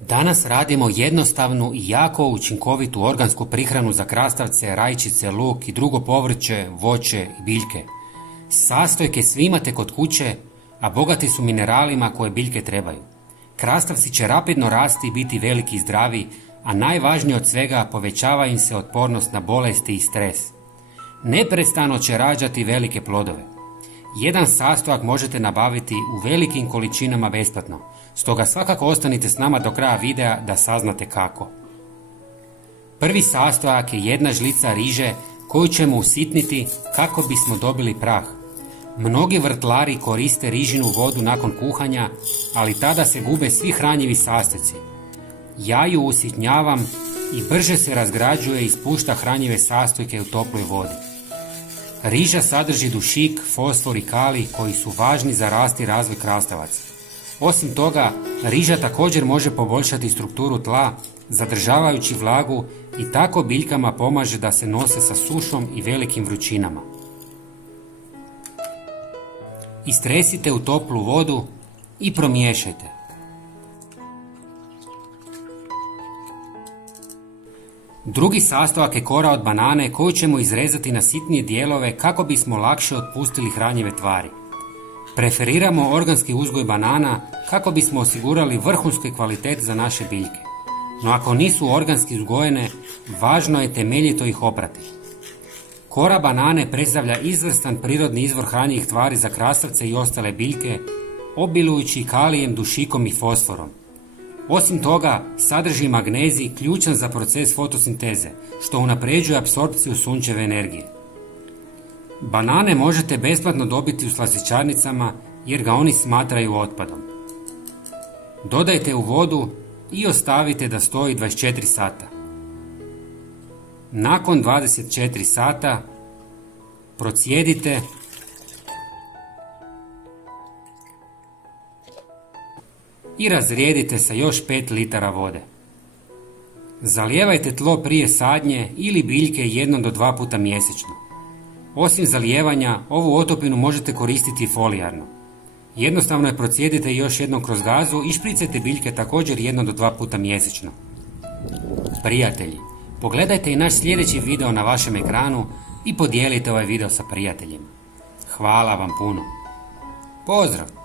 Danas radimo jednostavnu i jako učinkovitu organsku prihranu za krastavce, rajčice, luk i drugo povrće, voće i biljke. Sastojke svi imate kod kuće, a bogati su mineralima koje biljke trebaju. Krastavci će rapidno rasti i biti veliki i zdravi, a najvažnije od svega povećava im se otpornost na bolesti i stres. Neprestano će rađati velike plodove. Jedan sastojak možete nabaviti u velikim količinama besplatno, stoga svakako ostanite s nama do kraja videa da saznate kako. Prvi sastojak je 1 žlica riže koju ćemo usitniti kako bismo dobili prah. Mnogi vrtlari koriste rižinu vodu nakon kuhanja, ali tada se gube svi hranjivi sastojci. Ja ju usitnjavam i brže se razgrađuje i ispušta hranjive sastojke u toploj vodi. Riža sadrži dušik, fosfor i kalij koji su važni za rast i razvoj krastavaca. Osim toga, riža također može poboljšati strukturu tla, zadržavajući vlagu i tako biljkama pomaže da se nose sa sušom i velikim vrućinama. Istresite u toplu vodu i promiješajte. Drugi sastojak je kora od banane koju ćemo izrezati na sitnije dijelove kako bismo lakše otpustili hranjive tvari. Preferiramo organski uzgoj banana kako bismo osigurali vrhunske kvalitete za naše biljke. No ako nisu organski uzgojene, važno je temeljito ih oprati. Kora banane predstavlja izvrstan prirodni izvor hranjivih tvari za krastavce i ostale biljke, obilujući kalijem, dušikom i fosforom. Osim toga, sadrži magnezij ključan za proces fotosinteze, što unapređuje apsorpciju sunčeve energije. Banane možete besplatno dobiti u slastičarnicama jer ga oni smatraju otpadom. Dodajte u vodu i ostavite da stoji 24 sata. Nakon 24 sata procijedite i razrijedite sa još 5 litara vode. Zalijevajte tlo prije sadnje ili biljke 1 do 2 puta mjesečno. Osim zalijevanja, ovu otopinu možete koristiti folijarno. Jednostavno je procijedite još jednom kroz gazu i špricajte biljke također 1 do 2 puta mjesečno. Prijatelji, pogledajte i naš sljedeći video na vašem ekranu i podijelite ovaj video sa prijateljima. Hvala vam puno. Pozdrav!